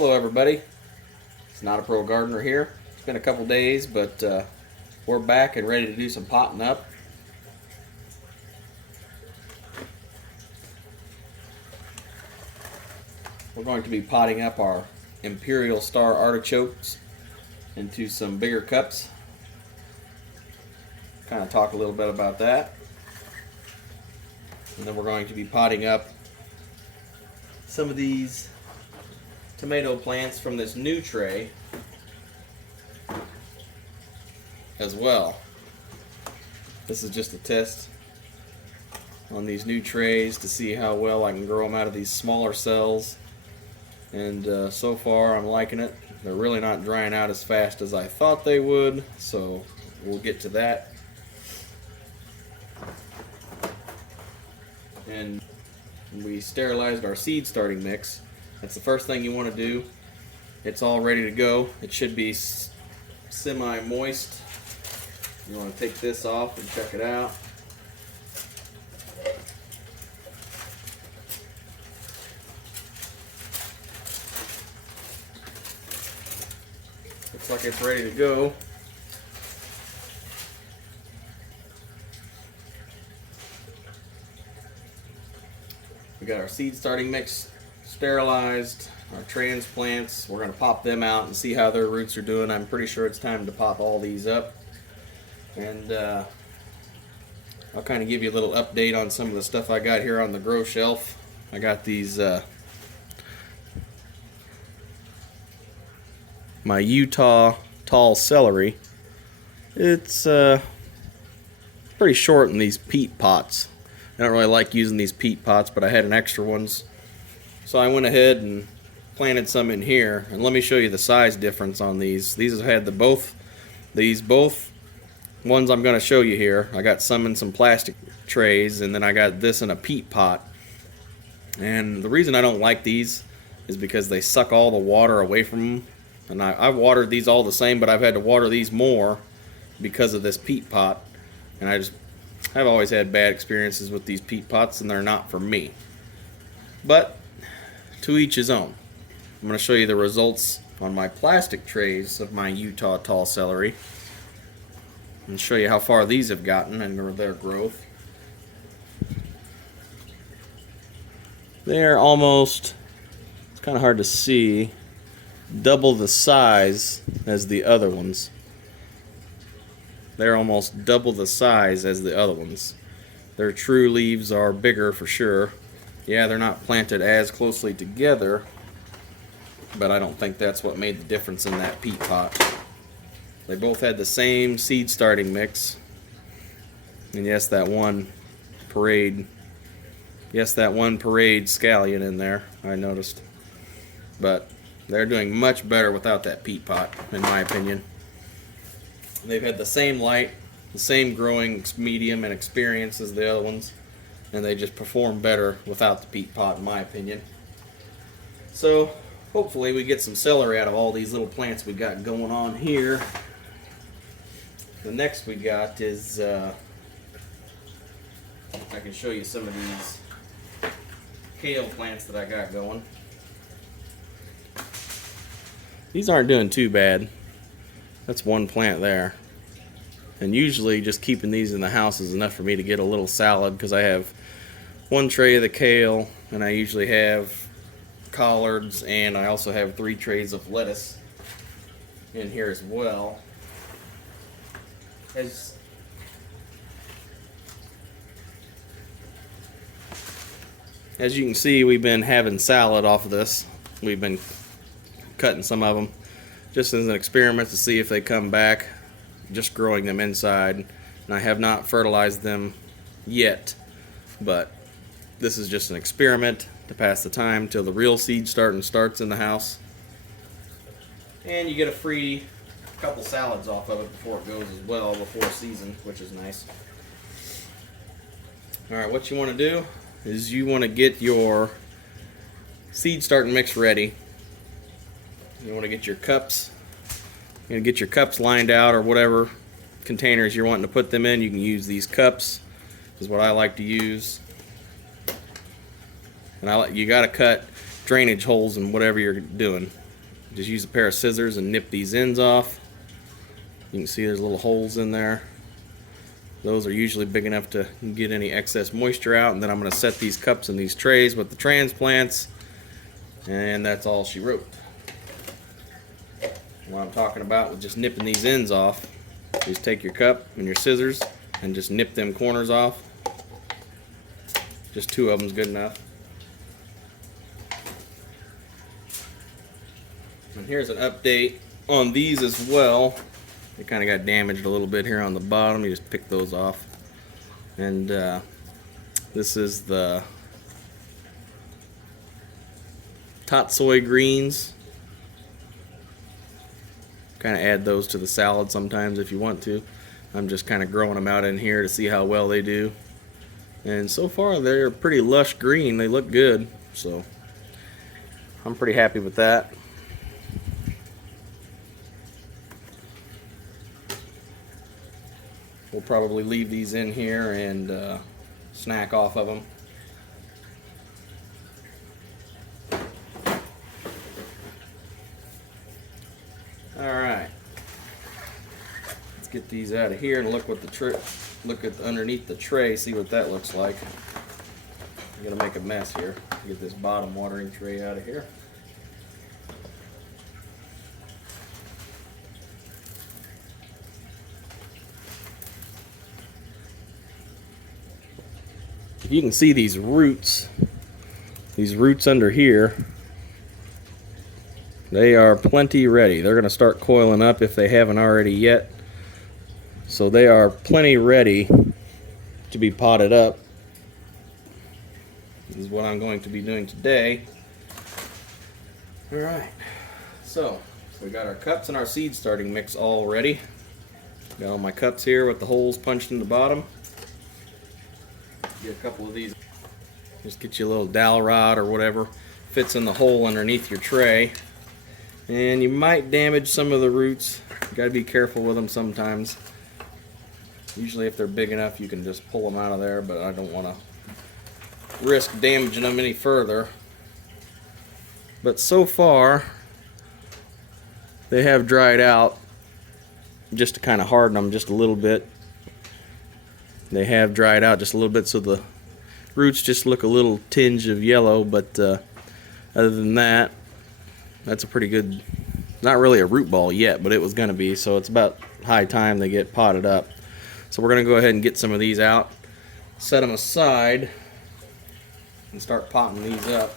Hello everybody, it's Not a Pro Gardener here. It's been a couple days, but we're back and ready to do some potting up. We're going to be potting up our Imperial Star artichokes into some bigger cups. Kind of talk a little bit about that. And then we're going to be potting up some of these tomato plants from this new tray as well. This is just a test on these new trays to see how well I can grow them out of these smaller cells, and so far I'm liking it. They're really not drying out as fast as I thought they would, so we'll get to that. And we sterilized our seed starting mix. That's the first thing you want to do. It's all ready to go. It should be semi-moist. You want to take this off and check it out. Looks like it's ready to go. We got our seed starting mix sterilized, our transplants. We're going to pop them out and see how their roots are doing. I'm pretty sure it's time to pop all these up. And I'll kind of give you a little update on some of the stuff I got here on the grow shelf. I got these my Utah Tall Celery. It's pretty short in these peat pots. I don't really like using these peat pots, but I had an extra ones, so I went ahead and planted some in here. And let me show you the size difference on these. These have had both ones I'm going to show you here. I got some in some plastic trays, and then I got this in a peat pot. And the reason I don't like these is because they suck all the water away from them. And I've watered these all the same, but I've had to water these more because of this peat pot. And I've always had bad experiences with these peat pots, and they're not for me. But to each his own. I'm going to show you the results on my plastic trays of my Utah Tall Celery and show you how far these have gotten and their growth. They're almost, it's kind of hard to see, double the size as the other ones. They're almost double the size as the other ones. Their true leaves are bigger for sure. Yeah, they're not planted as closely together, but I don't think that's what made the difference in that peat pot. They both had the same seed starting mix. And yes, that one parade scallion in there, I noticed. But they're doing much better without that peat pot, in my opinion. They've had the same light, the same growing medium and experience as the other ones, and they just perform better without the peat pot, in my opinion. So hopefully we get some celery out of all these little plants we got going on here. The next we got is, I can show you some of these kale plants that I got going. These aren't doing too bad. That's one plant there. And usually just keeping these in the house is enough for me to get a little salad, because I have one tray of the kale, and I usually have collards, and I also have 3 trays of lettuce in here as well. As you can see, we've been having salad off of this. We've been cutting some of them just as an experiment to see if they come back, just growing them inside. And I have not fertilized them yet, but this is just an experiment to pass the time till the real seed starts in the house. And you get a free couple salads off of it before it goes as well, before season, which is nice. Alright, what you want to do is you want to get your seed starting mix ready. You want to get your cups. You're going to get your cups lined out, or whatever containers you're wanting to put them in. You can use these cups, is what I like to use. And you got to cut drainage holes in whatever you're doing. Just use a pair of scissors and nip these ends off. You can see there's little holes in there. Those are usually big enough to get any excess moisture out. And then I'm going to set these cups in these trays with the transplants. And that's all she wrote. What I'm talking about with just nipping these ends off, just take your cup and your scissors and just nip them corners off. Just 2 of them is good enough. And here's an update on these as well. They kind of got damaged a little bit here on the bottom. You just pick those off. And this is the tatsoi greens. Kind of add those to the salad sometimes if you want to. I'm just kind of growing them out in here to see how well they do. And so far they're pretty lush green. They look good. So I'm pretty happy with that. We'll probably leave these in here and snack off of them. Alright, let's get these out of here and look what look at underneath the tray, see what that looks like. I'm gonna make a mess here. Get this bottom watering tray out of here. You can see these roots under here. They are plenty ready. They're going to start coiling up if they haven't already yet. So they are plenty ready to be potted up. This is what I'm going to be doing today. Alright, so we got our cups and our seed starting mix all ready. Got all my cups here with the holes punched in the bottom. Get a couple of these. Just get you a little dowel rod or whatever fits in the hole underneath your tray. And you might damage some of the roots. You got to be careful with them sometimes. Usually if they're big enough you can just pull them out of there, but I don't want to risk damaging them any further. But so far they have dried out, just to kind of harden them just a little bit. They have dried out just a little bit, so the roots just look a little tinge of yellow, but other than that, that's a pretty good, not really a root ball yet, but it was going to be, so it's about high time they get potted up. So we're going to go ahead and get some of these out, set them aside, and start potting these up.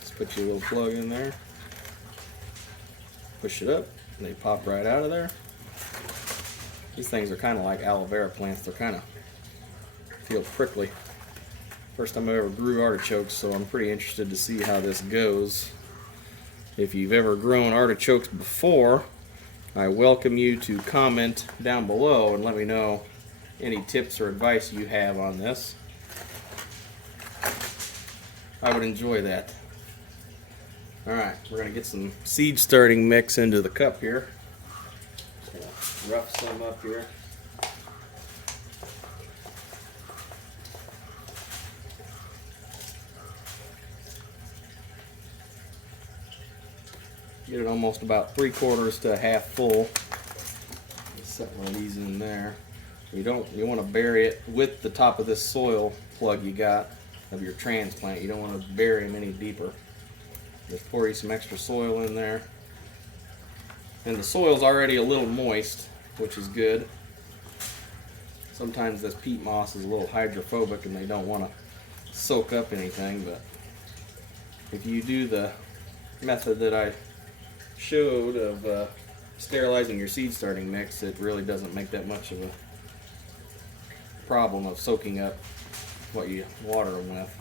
Just put your little plug in there, push it up, and they pop right out of there. These things are kind of like aloe vera plants. They're kind of feel prickly. First time I ever grew artichokes, so I'm pretty interested to see how this goes. If you've ever grown artichokes before, I welcome you to comment down below and let me know any tips or advice you have on this. I would enjoy that. Alright, we're going to get some seed starting mix into the cup here. Rough some up here. Get it almost about 3/4 to a half full. Just set one of these in there. You want to bury it with the top of this soil plug you got of your transplant. You don't want to bury them any deeper. Just pour you some extra soil in there. And the soil's already a little moist, which is good. Sometimes this peat moss is a little hydrophobic and they don't want to soak up anything, but if you do the method that I showed of sterilizing your seed starting mix, it really doesn't make that much of a problem of soaking up what you water them with.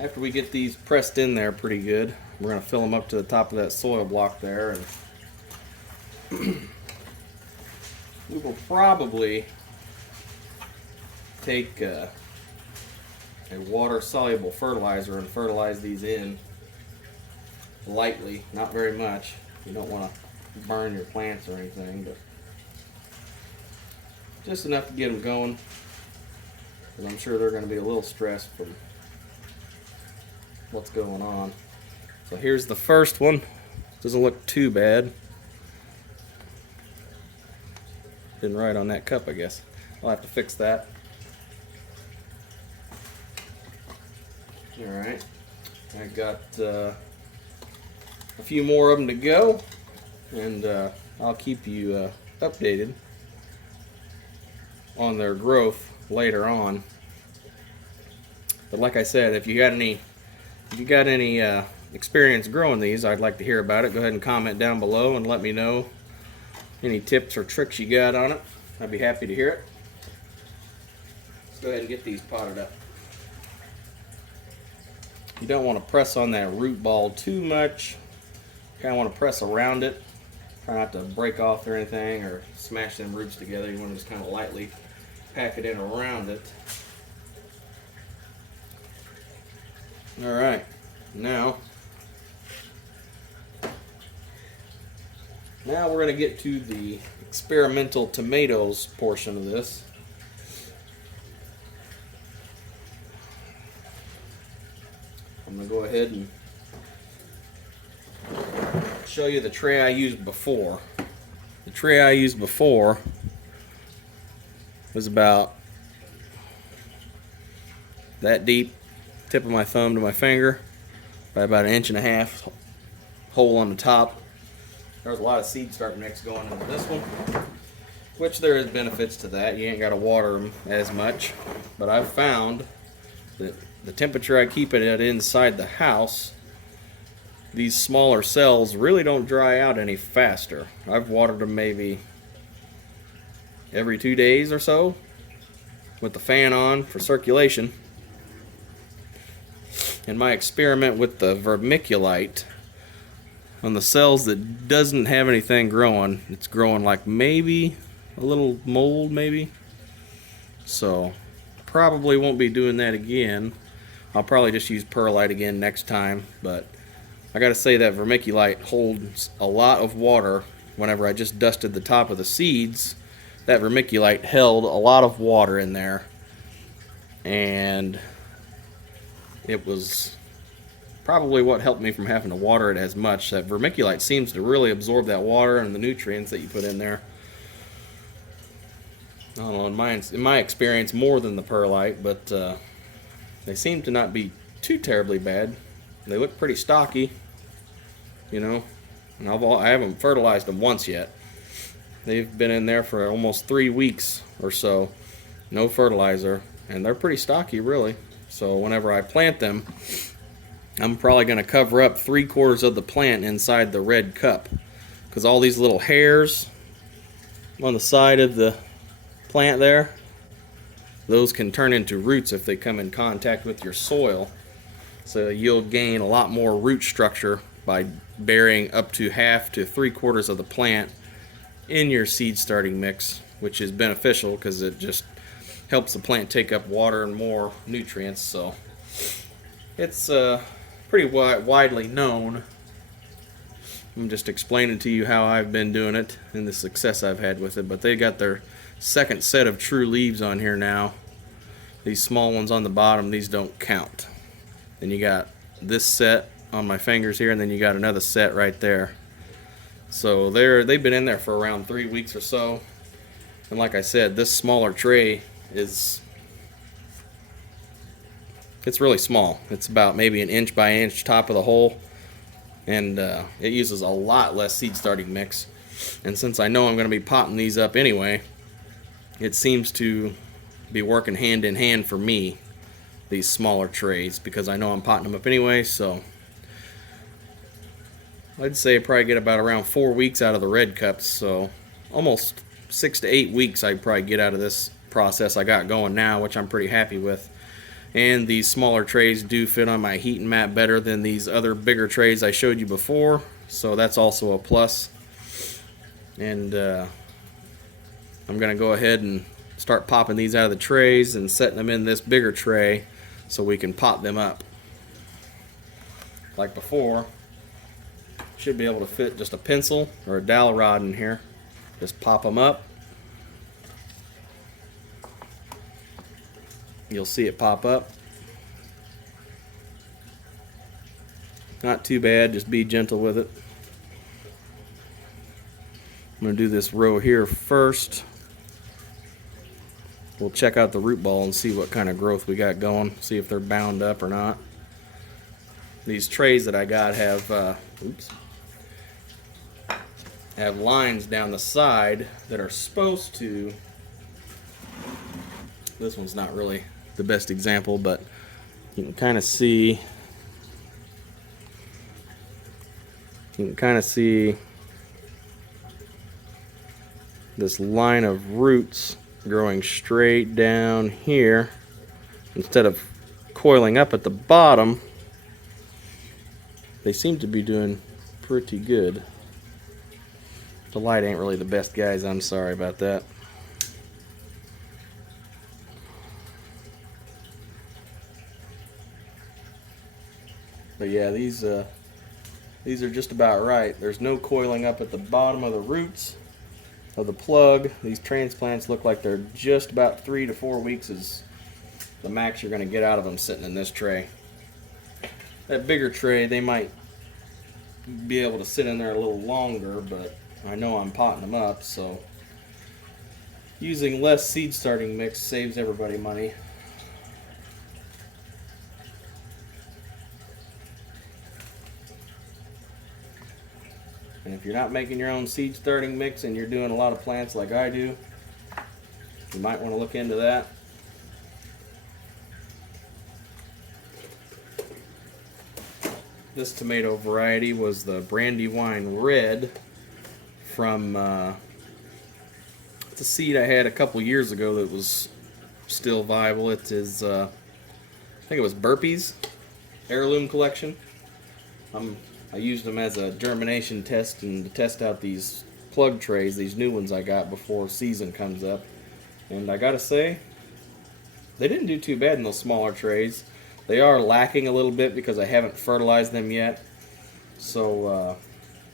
After we get these pressed in there pretty good, we're going to fill them up to the top of that soil block there, and we will probably take a water-soluble fertilizer and fertilize these in lightly, not very much. You don't want to burn your plants or anything, but just enough to get them going, because I'm sure they're going to be a little stressed from what's going on. So here's the first one. Doesn't look too bad. Didn't write on that cup, I guess. I'll have to fix that. Alright, I got a few more of them to go, and I'll keep you updated on their growth later on. But like I said, if you got any experience growing these, I'd like to hear about it. Go ahead and comment down below and let me know any tips or tricks you got on it. I'd be happy to hear it. Let's go ahead and get these potted up. You don't want to press on that root ball too much. You kind of want to press around it. Try not to break off or anything or smash them roots together. You want to just kind of lightly pack it in around it. Alright, now we're going to get to the experimental tomatoes portion of this. I'm going to go ahead and show you the tray I used before. The tray I used before was about that deep, tip of my thumb to my finger, by about 1.5 inches, hole on the top. There's a lot of seed start mix going into this one, which there is benefits to that. You ain't got to water them as much, but I've found that the temperature I keep it at inside the house, these smaller cells really don't dry out any faster. I've watered them maybe every 2 days or so with the fan on for circulation. And my experiment with the vermiculite on the cells that doesn't have anything growing, it's growing like maybe a little mold maybe. So probably won't be doing that again. I'll probably just use perlite again next time, but I gotta say that vermiculite holds a lot of water. Whenever I just dusted the top of the seeds, that vermiculite held a lot of water in there, and it was probably what helped me from having to water it as much. That vermiculite seems to really absorb that water and the nutrients that you put in there. I don't know, in my experience, more than the perlite, but they seem to not be too terribly bad. They look pretty stocky, you know, and I haven't fertilized them once yet. They've been in there for almost 3 weeks or so, no fertilizer, and they're pretty stocky really. So whenever I plant them, I'm probably going to cover up 3/4 of the plant inside the red cup, because all these little hairs on the side of the plant there, those can turn into roots if they come in contact with your soil. So you'll gain a lot more root structure by burying up to 1/2 to 3/4 of the plant in your seed starting mix, which is beneficial because it just helps the plant take up water and more nutrients. So it's pretty widely known. I'm just explaining to you how I've been doing it and the success I've had with it. But they got their second set of true leaves on here now. These small ones on the bottom, these don't count. Then you got this set on my fingers here, and then you got another set right there. So they've been in there for around 3 weeks or so. And like I said, this smaller tray it's really small. It's about maybe 1 inch by 1 inch top of the hole, and it uses a lot less seed starting mix. And since I know I'm going to be potting these up anyway, it seems to be working hand in hand for me, these smaller trays, because I know I'm potting them up anyway. So I'd say I probably get about around 4 weeks out of the red cups, so almost 6 to 8 weeks I'd probably get out of this process I got going now, which I'm pretty happy with. And these smaller trays do fit on my heating mat better than these other bigger trays I showed you before, so that's also a plus. And I'm gonna go ahead and start popping these out of the trays and setting them in this bigger tray so we can pot them up. Like before, should be able to fit just a pencil or a dowel rod in here. Just pop them up. You'll see it pop up. Not too bad, just be gentle with it. I'm going to do this row here first. We'll check out the root ball and see what kind of growth we got going, see if they're bound up or not. These trays that I got have lines down the side that are supposed to, this one's not really the best example, but you can kind of see this line of roots growing straight down here instead of coiling up at the bottom. They seem to be doing pretty good. The light ain't really the best, guys. I'm sorry about that. But yeah, these are just about right. There's no coiling up at the bottom of the roots of the plug. These transplants look like they're just about 3 to 4 weeks is the max you're going to get out of them sitting in this tray. That bigger tray, they might be able to sit in there a little longer, but I know I'm potting them up, so using less seed starting mix saves everybody money. And if you're not making your own seed starting mix and you're doing a lot of plants like I do, you might want to look into that. This tomato variety was the Brandywine Red from it's a seed I had a couple years ago that was still viable. It is I think it was Burpee's heirloom collection. I used them as a germination test and to test out these plug trays, these new ones I got before season comes up. And I gotta say, they didn't do too bad in those smaller trays. They are lacking a little bit because I haven't fertilized them yet. So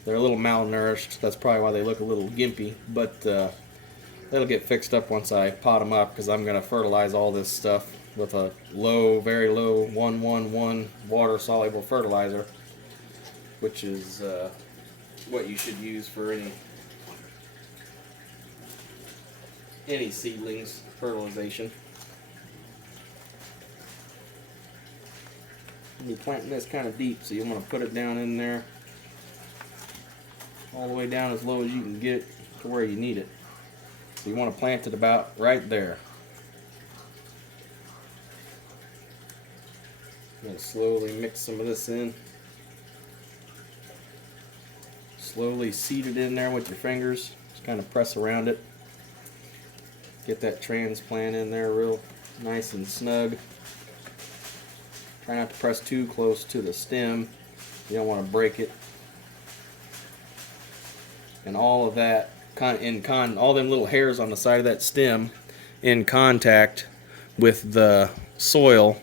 they're a little malnourished. That's probably why they look a little gimpy. But that'll get fixed up once I pot them up, because I'm going to fertilize all this stuff with a low, very low 111 water-soluble fertilizer, which is what you should use for any seedlings fertilization. You're planting this kind of deep, so you want to put it down in there all the way down as low as you can get to where you need it. So you want to plant it about right there. I'm going to slowly mix some of this in. Slowly seed it in there with your fingers. Just kind of press around it. Get that transplant in there real nice and snug. Try not to press too close to the stem. You don't want to break it. And all of that, all them little hairs on the side of that stem in contact with the soil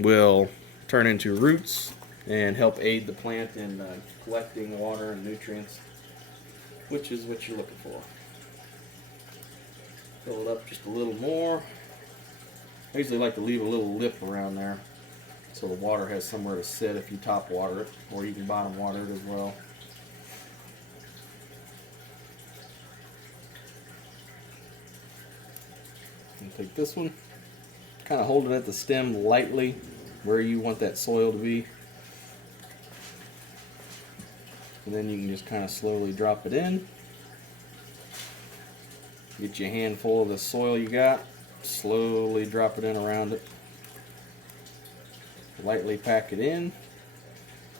will turn into roots and help aid the plant in collecting water and nutrients, which is what you're looking for. Fill it up just a little more. I usually like to leave a little lip around there so the water has somewhere to sit if you top water it, or you can bottom water it as well. And take this one, kind of hold it at the stem lightly where you want that soil to be. And then you can just kind of slowly drop it in. Get you a handful of the soil you got. Slowly drop it in around it. Lightly pack it in.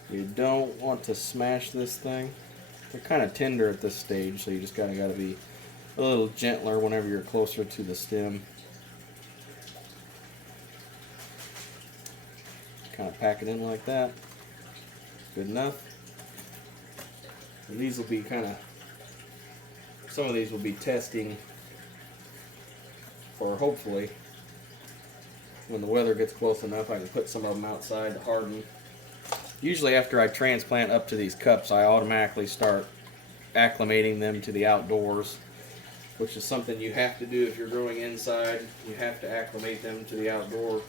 You don't want to smash this thing. They're kind of tender at this stage, so you just gotta be a little gentler whenever you're closer to the stem. Kind of pack it in like that. Good enough. And these will be some of these will be testing for, hopefully, when the weather gets close enough, I can put some of them outside to harden. Usually after I transplant up to these cups, I automatically start acclimating them to the outdoors, which is something you have to do if you're growing inside. You have to acclimate them to the outdoor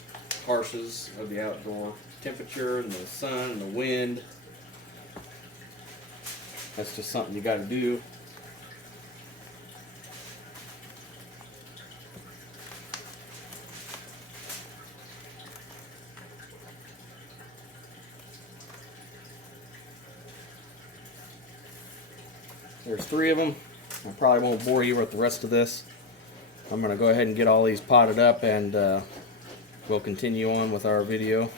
harshes of the outdoor temperature and the sun and the wind. That's just something you got to do. There's 3 of them. I probably won't bore you with the rest of this. I'm going to go ahead and get all these potted up, and we'll continue on with our video.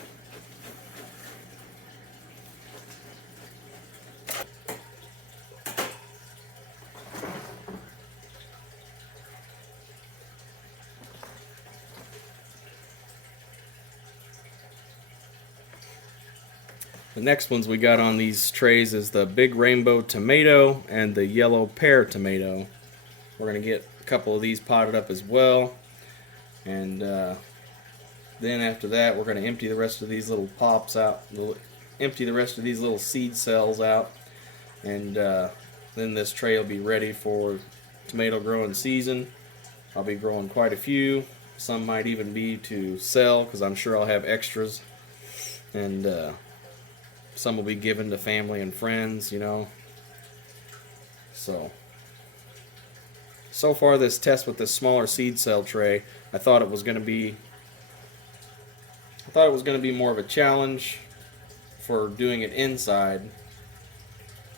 The next ones we got on these trays is the big rainbow tomato and the yellow pear tomato. We're going to get a couple of these potted up as well. And then after that, we're going to empty the rest of these little pops out, empty the rest of these little seed cells out. And then this tray will be ready for tomato growing season. I'll be growing quite a few. Some might even be to sell, because I'm sure I'll have extras. And some will be given to family and friends, you know. So far this test with this smaller seed cell tray, I thought it was going to be more of a challenge for doing it inside,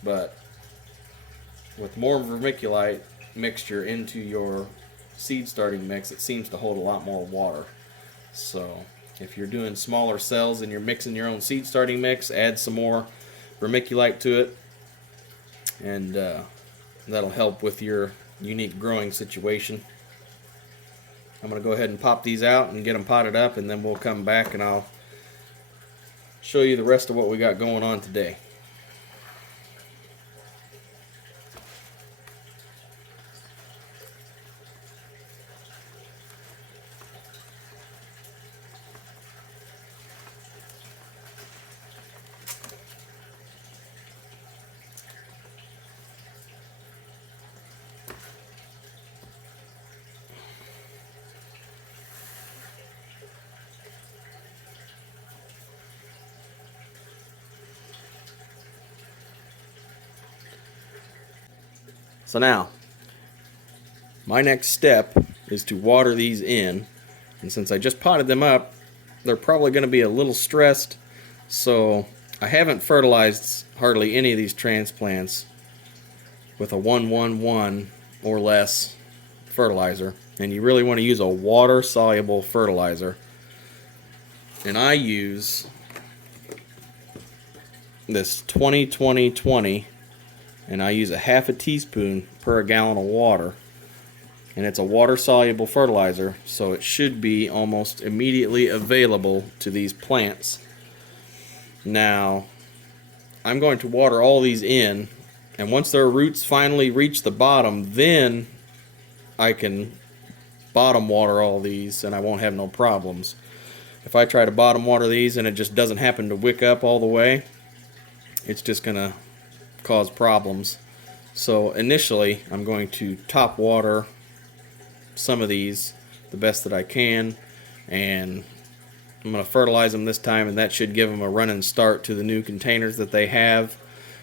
but with more vermiculite mixture into your seed starting mix, it seems to hold a lot more water. So if you're doing smaller cells and you're mixing your own seed starting mix, add some more vermiculite to it, and that'll help with your unique growing situation. I'm going to go ahead and pop these out and get them potted up, and then we'll come back and I'll show you the rest of what we got going on today. So now, my next step is to water these in, and since I just potted them up, they're probably going to be a little stressed, so I haven't fertilized hardly any of these transplants with a 1-1-1 or less fertilizer, and you really want to use a water-soluble fertilizer. And I use this 20-20-20, and I use a half a teaspoon per gallon of water, and it's a water-soluble fertilizer, so it should be almost immediately available to these plants. Now, I'm going to water all these in, and once their roots finally reach the bottom, then I can bottom water all these and I won't have no problems. If I try to bottom water these and it just doesn't happen to wick up all the way, it's just gonna cause problems. So initially I'm going to top water some of these the best that I can, and I'm going to fertilize them this time, and that should give them a running start to the new containers that they have.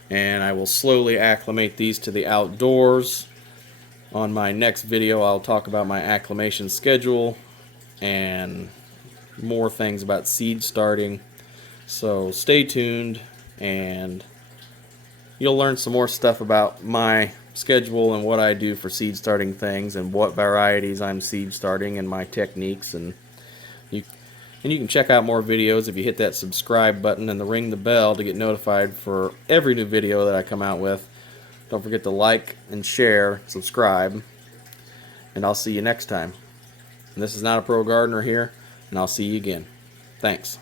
And I will slowly acclimate these to the outdoors. On my next video I'll talk about my acclimation schedule and more things about seed starting. So stay tuned, and you'll learn some more stuff about my schedule and what I do for seed starting things and what varieties I'm seed starting and my techniques. And you can check out more videos if you hit that subscribe button and ring the bell to get notified for every new video that I come out with. Don't forget to like and share, subscribe, and I'll see you next time. And this is Not a Pro Gardener here, and I'll see you again. Thanks.